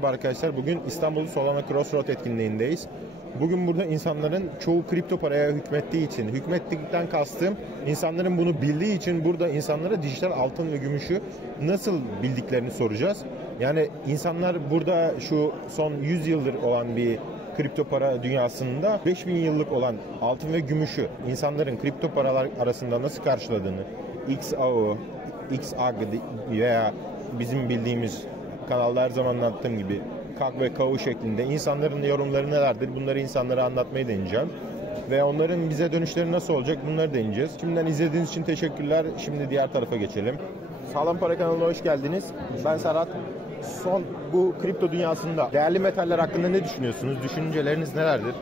Merhaba arkadaşlar. Bugün İstanbul Solana Crossroad etkinliğindeyiz. Bugün burada insanların çoğu kripto paraya hükmettiği için, hükmettikten kastım insanların bunu bildiği için burada insanlara dijital altın ve gümüşü nasıl bildiklerini soracağız. Yani insanlar burada şu son 100 yıldır olan bir kripto para dünyasında 5000 yıllık olan altın ve gümüşü insanların kripto paralar arasında nasıl karşıladığını, XAO, XAG veya bizim bildiğimiz kanalda her zaman anlattığım gibi KAG ve KAU şeklinde insanların yorumları nelerdir, bunları insanlara anlatmayı deneyeceğim. Ve onların bize dönüşleri nasıl olacak, bunları deneyeceğiz. Şimdiden izlediğiniz için teşekkürler. Şimdi diğer tarafa geçelim. Sağlam Para kanalına hoş geldiniz. Ben Serhat. Son bu kripto dünyasında değerli metaller hakkında ne düşünüyorsunuz? Düşünceleriniz nelerdir?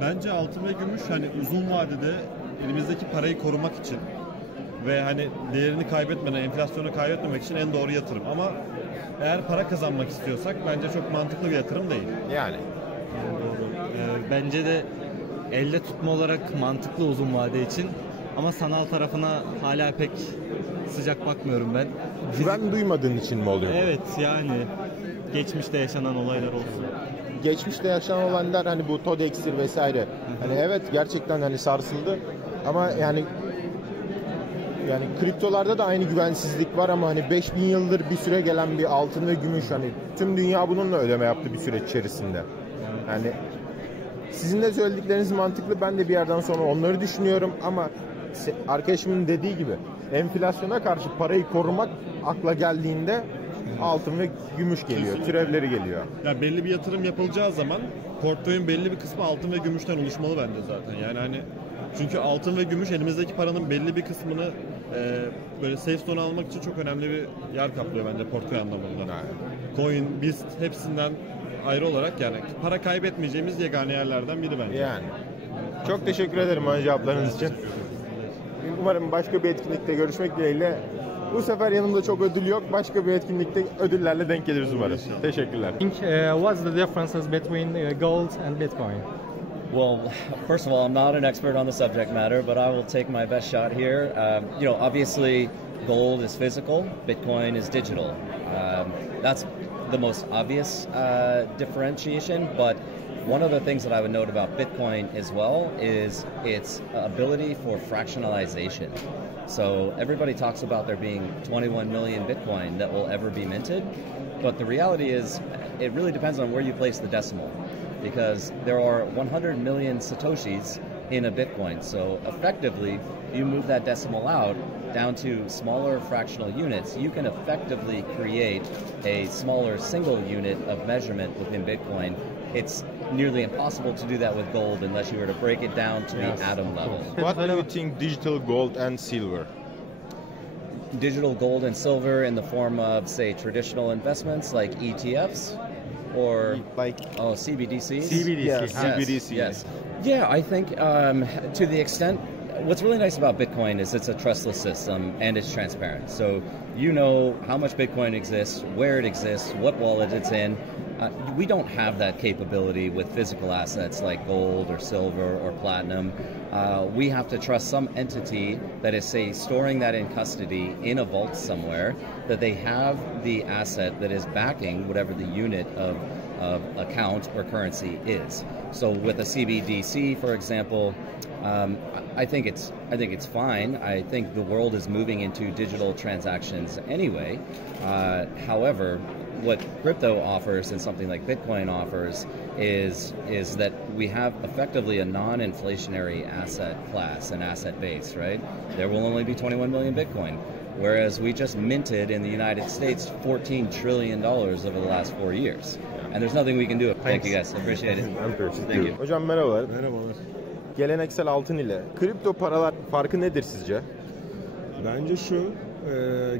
Bence altın ve gümüş hani uzun vadede elimizdeki parayı korumak için ve hani değerini kaybetmeden, enflasyonu kaybetmemek için en doğru yatırım. Ama eğer para kazanmak istiyorsak bence çok mantıklı bir yatırım değil. Yani. Doğru. Bence de elde tutma olarak mantıklı uzun vade için. Ama sanal tarafına hala pek sıcak bakmıyorum ben. Güven duymadığın için mi oluyor? Evet, yani geçmişte yaşanan olaylar olsun. Geçmişte yaşanan olanlar hani bu TODEX'tir vesaire. Hani evet gerçekten hani sarsıldı ama yani kriptolarda da aynı güvensizlik var ama hani 5000 yıldır bir süre gelen bir altın ve gümüş, hani tüm dünya bununla ödeme yaptı bir süreç içerisinde. Yani sizin de söyledikleriniz mantıklı. Ben de bir yerden sonra onları düşünüyorum ama arkadaşımın dediği gibi enflasyona karşı parayı korumak akla geldiğinde altın ve gümüş geliyor. Kesinlikle. Türevleri geliyor. Yani belli bir yatırım yapılacağı zaman portföyün belli bir kısmı altın ve gümüşten oluşmalı bence zaten. Yani hani çünkü altın ve gümüş elimizdeki paranın belli bir kısmını böyle safe zone almak için çok önemli bir yer kaplıyor bence portföy anlamında. Coin, BIST hepsinden ayrı olarak yani para kaybetmeyeceğimiz yegane yerlerden biri bence. Yani. Çok teşekkür ederim bana cevaplarınız için. Umarım başka bir etkinlikte görüşmek dileğiyle. Bu sefer yanımda çok ödül yok. Başka bir etkinlikte ödüllerle denk geliriz umarım. Teşekkürler. What's the differences between gold and Bitcoin? Well, first of all, I'm not an expert on the subject matter, but I will take my best shot here. Obviously, gold is physical, Bitcoin is digital. That's the most obvious differentiation, but one of the things that I would note about Bitcoin as well is its ability for fractionalization. So everybody talks about there being 21 million Bitcoin that will ever be minted, but the reality is it really depends on where you place the decimal, because there are 100 million Satoshis in a Bitcoin. So effectively, you move that decimal out down to smaller fractional units, you can effectively create a smaller single unit of measurement within Bitcoin. It's nearly impossible to do that with gold unless you were to break it down to the atom level. What do you think digital gold and silver? Digital gold and silver in the form of, say, traditional investments like ETFs or CBDCs? CBDC. Yes. CBDC. Yes. Yeah, I think to the extent, what's really nice about Bitcoin is it's a trustless system and it's transparent. So you know how much Bitcoin exists, where it exists, what wallet it's in. We don't have that capability with physical assets like gold or silver or platinum. We have to trust some entity that is, say, storing that in custody in a vault somewhere, that they have the asset that is backing whatever the unit of account or currency is. So with a CBDC, for example, I think it's fine. I think the world is moving into digital transactions anyway. However, what crypto offers and something like Bitcoin offers is that we have effectively a non-inflationary asset class, an asset base, right? There will only be 21 million Bitcoin, whereas we just minted in the United States $14 trillion over the last 4 years. And there's nothing we can do. Thank you guys. Appreciate it. Thank you. Hocam merhabalar. Merhabalar. Geleneksel altın ile kripto paralar farkı nedir sizce? Bence şu,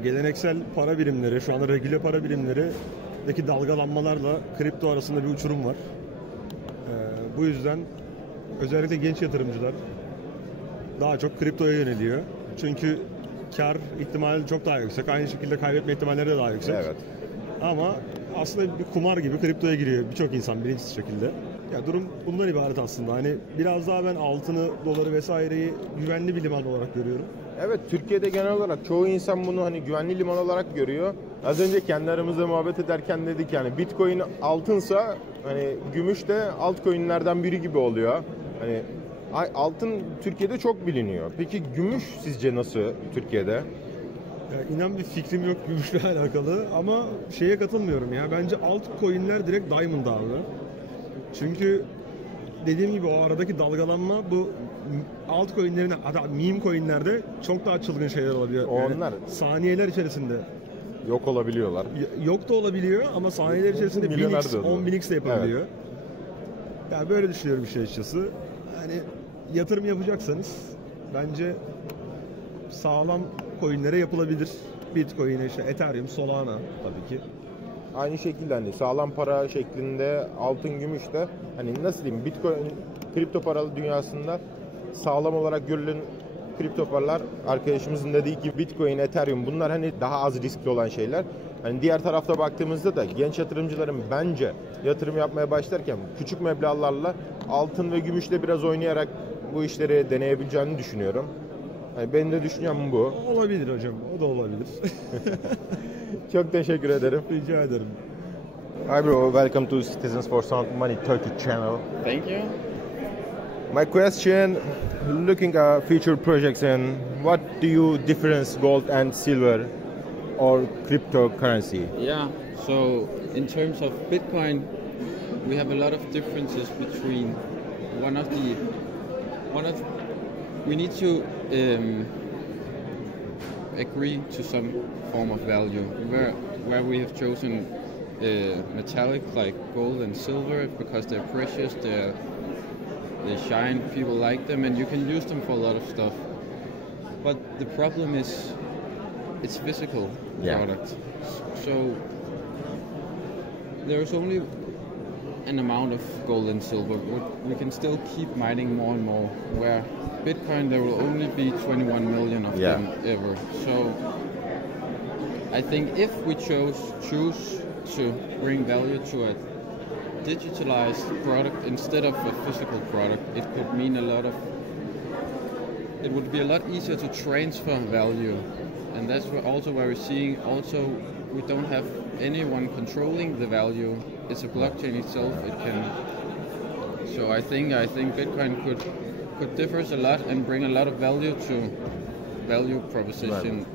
geleneksel para birimleri, şu anda regüle para birimlerindeki dalgalanmalarla kripto arasında bir uçurum var. Bu yüzden özellikle genç yatırımcılar daha çok kriptoya yöneliyor. Çünkü kar ihtimali çok daha yüksek. Aynı şekilde kaybetme ihtimalleri de daha yüksek. Evet. Ama aslında bir kumar gibi kriptoya giriyor birçok insan bilinçsiz şekilde. Ya durum bundan ibaret aslında. Hani biraz daha ben altını, doları vesaireyi güvenli bir liman olarak görüyorum. Evet, Türkiye'de genel olarak çoğu insan bunu hani güvenli liman olarak görüyor. Az önce kendi aramızda muhabbet ederken dedik yani Bitcoin altınsa hani gümüş de altcoin'lerden biri gibi oluyor. Hani altın Türkiye'de çok biliniyor. Peki gümüş sizce nasıl Türkiye'de? Ya inan bir fikrim yok gümüşle alakalı ama şeye katılmıyorum ya. Bence altcoin'ler direkt Diamond abi. Çünkü dediğim gibi o aradaki dalgalanma bu altcoin'lerin, meme coin'lerde çok daha çılgın şeyler olabiliyor. Yani Onlar saniyeler içerisinde yok olabiliyorlar. yok da olabiliyor ama saniyeler içerisinde Milyoner 1000x, de oluyor. 10.000x de yapabiliyor. Yani böyle düşünüyorum işin açıkçası. Hani yatırım yapacaksanız bence sağlam coin'lere yapılabilir. Bitcoin'e, işte Ethereum, Solana tabii ki. Aynı şekilde hani sağlam para şeklinde altın, gümüş de hani nasıl diyeyim Bitcoin kripto paralı dünyasında sağlam olarak görülen kripto paralar arkadaşımızın dediği gibi Bitcoin, Ethereum bunlar hani daha az riskli olan şeyler. Hani diğer tarafta baktığımızda da genç yatırımcıların bence yatırım yapmaya başlarken küçük meblağlarla altın ve gümüşle biraz oynayarak bu işleri deneyebileceğini düşünüyorum. Hani benim de düşüncem bu. Olabilir hocam, o da olabilir. Çok teşekkür ederim. Rica ederim. Hi bro, welcome to Citizens for Sound Money Turkey channel. Thank you. My question, looking at future projects and what do you difference gold and silver or cryptocurrency? Yeah, so in terms of Bitcoin, we have a lot of differences between we need to agree to some form of value where we have chosen metallic like gold and silver because they're precious, they shine, people like them, and you can use them for a lot of stuff. But the problem is it's physical product. So there's only an amount of gold and silver. We can still keep mining more and more. Where Bitcoin, there will only be 21 million of them ever. So I think if we choose to bring value to a digitalized product instead of a physical product, it could mean it would be a lot easier to transfer value. And that's where we're seeing also we don't have anyone controlling the value. It's a blockchain itself. It can. So I think Bitcoin could differ a lot and bring a lot of value to value proposition. Right.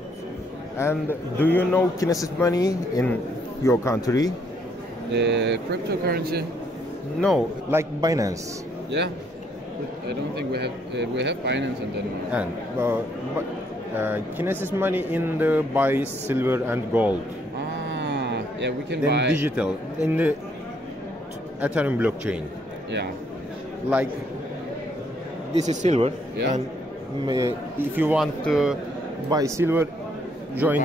And do you know Kinesis money in your country? Cryptocurrency? No, like Binance. Yeah, I don't think we have Binance in Denmark. And but Kinesis money in the buy silver and gold. Yeah, we can then buy digital in the Ethereum blockchain. Yeah. Like this is silver. Yeah. And if you want to buy silver, join.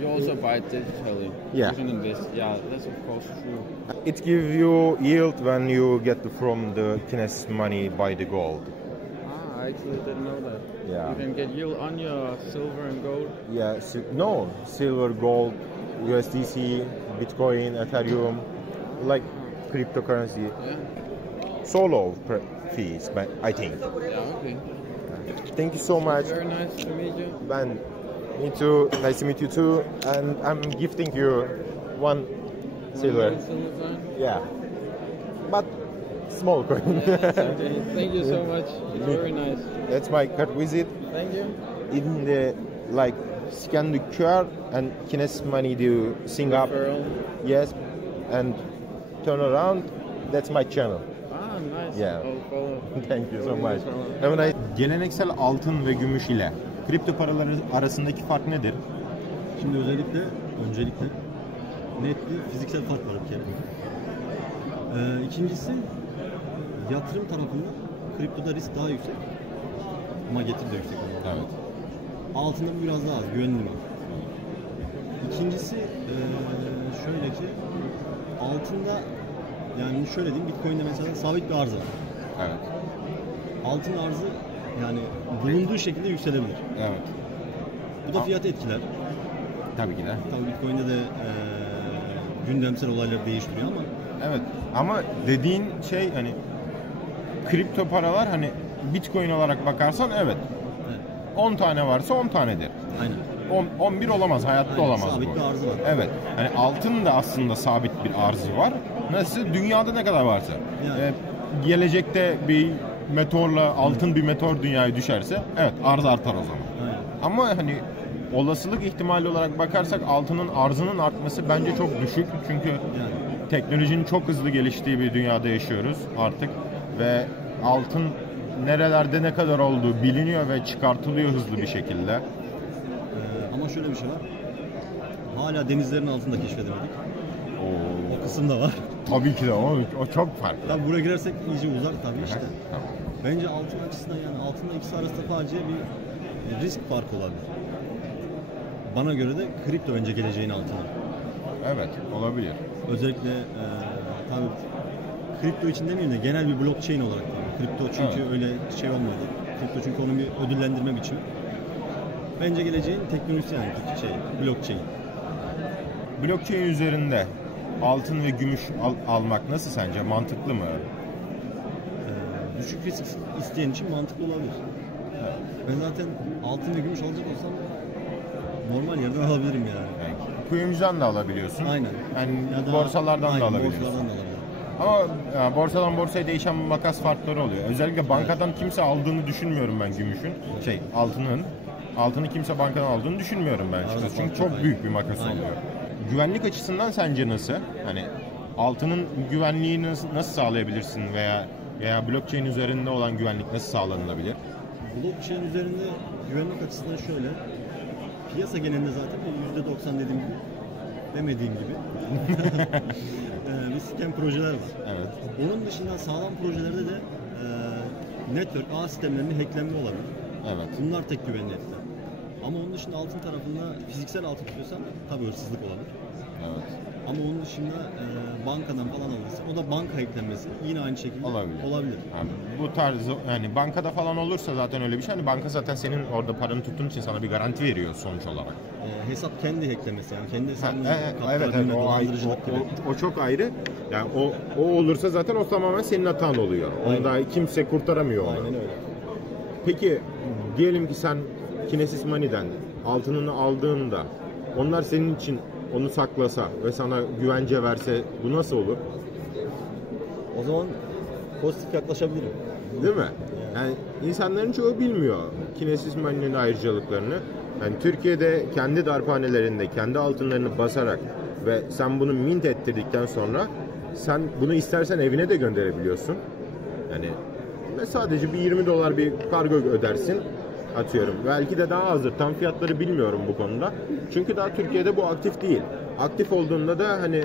You also buy it digitally. Yeah. You can invest. Yeah, that's of course true. It gives you yield when you get from the Kinesis money by the gold. I actually didn't know that. Yeah. You can get yield on your silver and gold. Yeah. No, silver, gold, USDC, Bitcoin, Ethereum, like cryptocurrency. Yeah. Solo fees, but I think. Yeah. Okay. Thank you so much. Very nice to meet you. Ben, me too. Nice to meet you too. And I'm gifting you one silver. Yeah. But small coin. Okay. Thank you so much. It's very nice. That's my card visit. Thank you. In the like scan the QR and Kinesis money do sing up. Yes. And turn around. That's my channel. Nice. Yeah. I'll follow. Thank you so much. Have a nice. Geleneksel altın ve gümüş ile kripto paraları arasındaki fark nedir? Şimdi öncelikle net bir fiziksel fark var bir kere. İkincisi yatırım tarafında kriptoda risk daha yüksek ama getiri de yüksek. Evet. Altında biraz daha az, güvenli mi? İkincisi şöyle ki altında yani şöyle diyeyim Bitcoin'de mesela sabit bir arz var. Evet. Altın arzı yani bulunduğu şekilde yükselebilir. Evet. Bu da fiyatı etkiler. Tabii ki de. Tabii Bitcoin'de de gündemsel olaylar değiştiriyor ama Evet ama dediğin şey hani kripto paralar hani Bitcoin olarak bakarsan evet. 10 tane varsa 10 tanedir. Aynen. 11 olamaz, hayatta Aynen, olamaz sabit bu. bir arzı var. Evet. Hani altın da aslında sabit bir arzı var. Nasıl? Dünyada ne kadar varsa. Yani. Gelecekte bir meteorla altın bir meteor dünyaya düşerse evet arz artar o zaman. Aynen. Ama hani olasılık ihtimali olarak bakarsak altının arzının artması bence çok düşük. Çünkü Yani. teknolojinin çok hızlı geliştiği bir dünyada yaşıyoruz artık ve altın nerelerde ne kadar olduğu biliniyor ve çıkartılıyor hızlı bir şekilde. Ama şöyle bir şey var. Hala denizlerin altında keşfedemedik. O kısım da var. Tabii ki de o çok farklı. Tabii buraya girersek iyice uzar tabii işte. Tamam. Bence altın açısından yani altınla ikisi arasında sadece bir risk farkı olabilir. Bana göre de kripto bence geleceğin altını. Evet, olabilir. Özellikle tabii kripto için demeyeyim de genel bir blockchain olarak tabii. Kripto çünkü Evet. öyle şey olmadı. Kripto çünkü onun bir ödüllendirme biçimi. Bence geleceğin teknolojisi yani blockchain. Blockchain üzerinde altın ve gümüş almak nasıl sence? Mantıklı mı? Düşük risk isteyen için mantıklı olabilir. Ben zaten altın ve gümüş alacak olsam normal yerden alabilirim yani. Kuyumcudan da alabiliyorsun. Aynen. Yani Ya da- borsalardan aynen, da alabiliyorsun. Borsalardan da alabilirim. Ama borsadan borsaya değişen makas farkları oluyor. Özellikle bankadan kimse aldığını düşünmüyorum ben gümüşün. Altını kimse bankadan aldığını düşünmüyorum ben açıkçası. Arada Çünkü fark çok yok, büyük bir makas aynen. oluyor. Güvenlik açısından sence nasıl? Hani altının güvenliğini nasıl sağlayabilirsin veya blockchain üzerinde olan güvenlik nasıl sağlanabilir? Blockchain üzerinde güvenlik açısından şöyle. Piyasa genelinde zaten %90 dediğim gibi, demediğim gibi bir scam projeler var. Evet. Onun dışında sağlam projelerde de network ağ sistemlerinin hacklenme olabilir. Evet. Bunlar tek güvenlikler. Ama onun dışında altın tarafında fiziksel altın tutuyorsan tabii hırsızlık olabilir. Evet. Ama onun dışında bankadan falan alırsa o da banka hacklenmesi yine aynı şekilde olabilir. Yani bu tarz yani bankada falan olursa zaten öyle bir şey. Hani banka zaten senin orada paranı tuttuğun için sana bir garanti veriyor sonuç olarak. Hesap kendi hacklemesi yani kendi hesabını Evet, o çok ayrı. Yani o olursa zaten o tamamen senin hatan oluyor. Onu da kimse kurtaramıyor onu. Aynen öyle. Peki diyelim ki sen Kinesis Money'den altınını aldığında onlar senin için onu saklasa ve sana güvence verse bu nasıl olur? O zaman pozitif yaklaşabilirim. Değil mi? Yani insanların çoğu bilmiyor Kinesis Money'nin ayrıcalıklarını. Yani Türkiye'de kendi darphanelerinde kendi altınlarını basarak ve sen bunu mint ettirdikten sonra sen bunu istersen evine de gönderebiliyorsun. Yani ve sadece bir $20 bir kargo ödersin. Atıyorum. Belki de daha azdır. Tam fiyatları bilmiyorum bu konuda. Çünkü daha Türkiye'de bu aktif değil. Aktif olduğunda da hani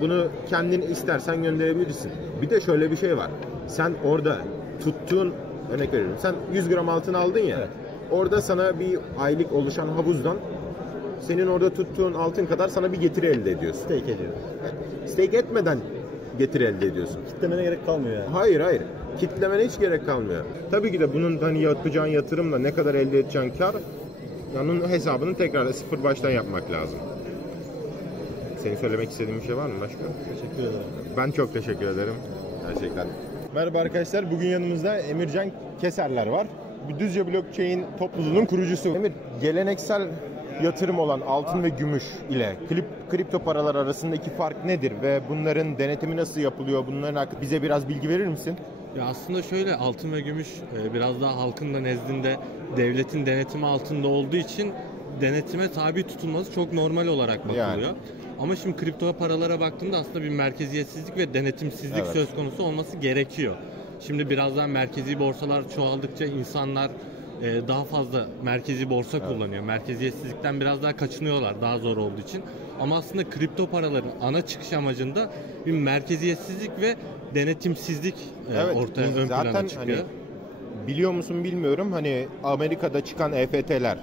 bunu kendin istersen gönderebilirsin. Bir de şöyle bir şey var. Sen orada tuttuğun, örnek veriyorum. Sen 100 gram altın aldın ya. Evet. Orada sana bir aylık oluşan havuzdan senin orada tuttuğun altın kadar sana bir getiri elde ediyorsun. Stake ediyor. Stake etmeden getiri elde ediyorsun. Kitlemene gerek kalmıyor yani. Hayır. Kitlemene hiç gerek kalmıyor. Tabii ki de bunun hani yapacağın yatırımla ne kadar elde edeceğin kar, onun hesabını tekrar sıfır baştan yapmak lazım. Senin söylemek istediğin bir şey var mı başka? Teşekkür ederim. Ben çok teşekkür ederim. Gerçekten. Merhaba arkadaşlar. Bugün yanımızda Emircan Keserler var. Düzce Blockchain topluluğunun kurucusu. Emir, geleneksel yatırım olan altın ve gümüş ile kripto paralar arasındaki fark nedir ve bunların denetimi nasıl yapılıyor? Bunların hakkında bize biraz bilgi verir misin? Ya aslında şöyle, altın ve gümüş biraz daha halkın da nezdinde devletin denetimi altında olduğu için denetime tabi tutulması çok normal olarak bakılıyor. Yani. Ama şimdi kripto paralara baktığımda aslında bir merkeziyetsizlik ve denetimsizlik söz konusu olması gerekiyor. Şimdi birazdan merkezi borsalar çoğaldıkça insanlar daha fazla merkezi borsa kullanıyor. Merkeziyetsizlikten biraz daha kaçınıyorlar daha zor olduğu için. Ama aslında kripto paraların ana çıkış amacında bir merkeziyetsizlik ve denetimsizlik ortaya ön plana zaten çıkıyor. Hani, biliyor musun bilmiyorum, hani Amerika'da çıkan EFT'ler.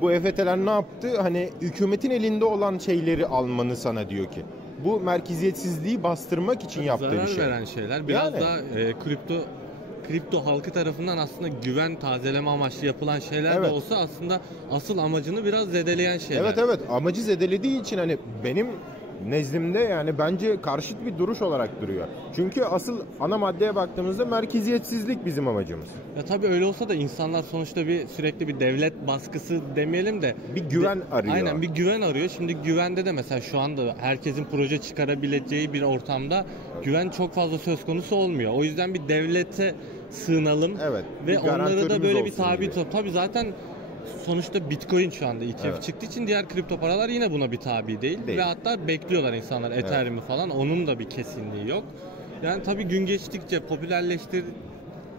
Bu EFT'ler ne yaptı? Hani hükümetin elinde olan şeyleri almanı sana diyor ki. Bu merkeziyetsizliği bastırmak için yaptığı bir şey. Zarar veren şeyler. Biraz Yani. daha kripto halkı tarafından aslında güven tazeleme amaçlı yapılan şeyler de olsa aslında asıl amacını biraz zedeleyen şeyler. Evet, amacı zedelediği için hani benim nezdimde yani bence karşıt bir duruş olarak duruyor. Çünkü asıl ana maddeye baktığımızda merkeziyetsizlik bizim amacımız. Ya tabii öyle olsa da insanlar sonuçta sürekli bir devlet baskısı demeyelim de bir güven arıyor. Aynen, bir güven arıyor. Şimdi güvende de mesela şu anda herkesin proje çıkarabileceği bir ortamda güven çok fazla söz konusu olmuyor. O yüzden bir devlete sığınalım ve onları da böyle bir tabi tut. Tabii zaten sonuçta Bitcoin şu anda ETF çıktığı için diğer kripto paralar yine buna bir tabi değil. Ve hatta bekliyorlar insanlar Ethereum'u falan. Onun da bir kesinliği yok. Yani tabii gün geçtikçe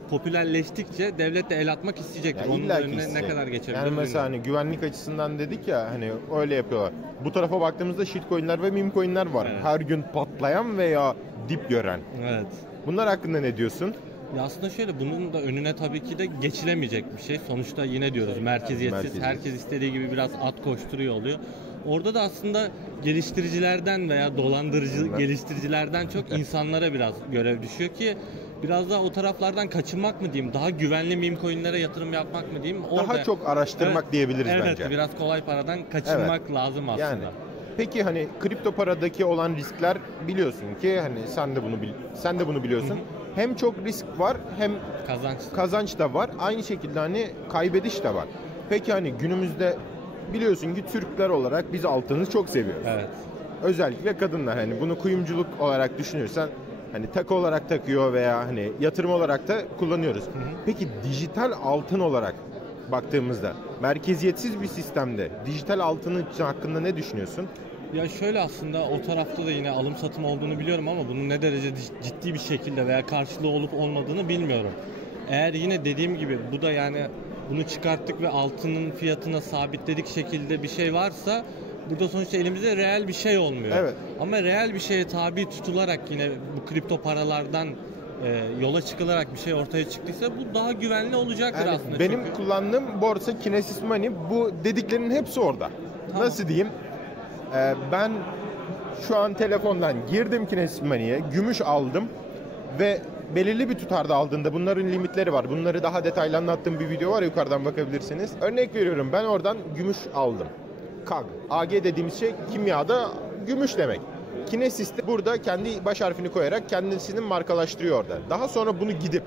popülerleştikçe devlet de el atmak isteyecektir. Yani onun önüne ne kadar geçebilir? Yani mesela hani güvenlik açısından dedik ya, hani öyle yapıyorlar. Bu tarafa baktığımızda shitcoin'ler ve memecoin'ler var. Her gün patlayan veya dip gören. Evet. Bunlar hakkında ne diyorsun? Ya aslında şöyle, bunun da önüne tabii ki de geçilemeyecek bir şey. Sonuçta yine diyoruz merkeziyetsiz. Herkes istediği gibi biraz at koşturuyor oluyor. Orada da aslında geliştiricilerden veya dolandırıcı geliştiricilerden çok insanlara biraz görev düşüyor ki biraz daha o taraflardan kaçınmak mı diyeyim, daha güvenli meme coin'lere yatırım yapmak mı diyeyim. Daha çok araştırmak diyebiliriz bence. Evet, biraz kolay paradan kaçınmak lazım aslında. Yani. Peki hani kripto paradaki olan riskler, biliyorsun ki hani sen de bunu biliyorsun. Hem çok risk var hem kazanç da var. Aynı şekilde hani kaybediş de var. Peki hani günümüzde biliyorsun ki Türkler olarak biz altını çok seviyoruz. Evet. Özellikle kadınlar, hani bunu kuyumculuk olarak düşünürsen hani takı olarak takıyor veya hani yatırım olarak da kullanıyoruz. Peki dijital altın olarak baktığımızda merkeziyetsiz bir sistemde dijital altının hakkında ne düşünüyorsun? Ya şöyle, aslında o tarafta da yine alım satım olduğunu biliyorum ama bunun ne derece ciddi bir şekilde veya karşılığı olup olmadığını bilmiyorum. Eğer yine dediğim gibi bu da yani bunu çıkarttık ve altının fiyatına sabitledik şekilde bir şey varsa burada sonuçta elimizde reel bir şey olmuyor. Evet. Ama reel bir şeye tabi tutularak yine bu kripto paralardan yola çıkılarak bir şey ortaya çıktıysa bu daha güvenli olacaktır yani aslında. Benim kullandığım borsa Kinesis Money, bu dediklerinin hepsi orada. Tamam. Nasıl diyeyim? Ben şu an telefondan girdim Kinesis Money'e, gümüş aldım ve belirli bir tutarda aldığında bunların limitleri var. Bunları daha detaylı anlattığım bir video var, yukarıdan bakabilirsiniz. Örnek veriyorum, ben oradan gümüş aldım. KAG. AG dediğimiz şey kimyada gümüş demek. Kinesis de burada kendi baş harfini koyarak kendisini markalaştırıyor orada. Daha sonra bunu gidip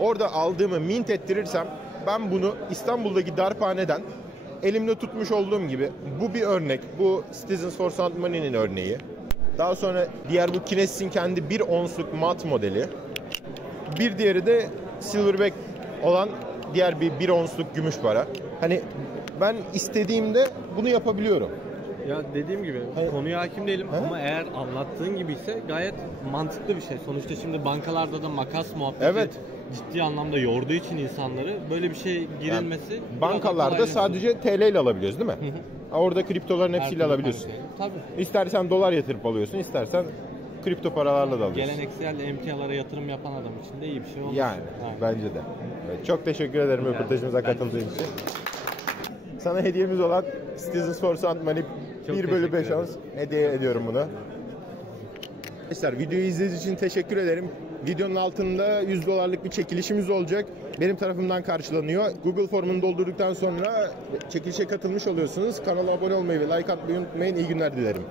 orada aldığımı mint ettirirsem ben bunu İstanbul'daki darphaneden elimde tutmuş olduğum gibi, bu bir örnek. Bu Citizens for Sound Money'nin örneği. Daha sonra diğer bu Kinesis'in kendi 1 onsluk mat modeli. Bir diğeri de Silverback olan diğer bir onsluk gümüş para. Hani ben istediğimde bunu yapabiliyorum. Ya dediğim gibi konuya hakim değilim ama eğer anlattığın gibi ise gayet mantıklı bir şey. Sonuçta şimdi bankalarda da makas muhabbeti ciddi anlamda yorduğu için insanları, böyle bir şey girilmesi... Yani bankalarda sadece TL ile alabiliyoruz değil mi? Orada kriptoların hepsiyle alabiliyorsun. Tabii. İstersen dolar yatırıp alıyorsun, istersen kripto paralarla da alıyorsun. Geleneksel emtialara yatırım yapan adam için de iyi bir şey olmuş. Yani bence de. Evet, çok teşekkür ederim röportajımıza katıldığın için. Sana hediyemiz olan Citizens for Sound Money 1/5 ons hediye ediyorum bunu. Arkadaşlar, videoyu izlediğiniz için teşekkür ederim. Videonun altında $100'lık bir çekilişimiz olacak. Benim tarafımdan karşılanıyor. Google formunu doldurduktan sonra çekilişe katılmış oluyorsunuz. Kanala abone olmayı ve like atmayı unutmayın. İyi günler dilerim.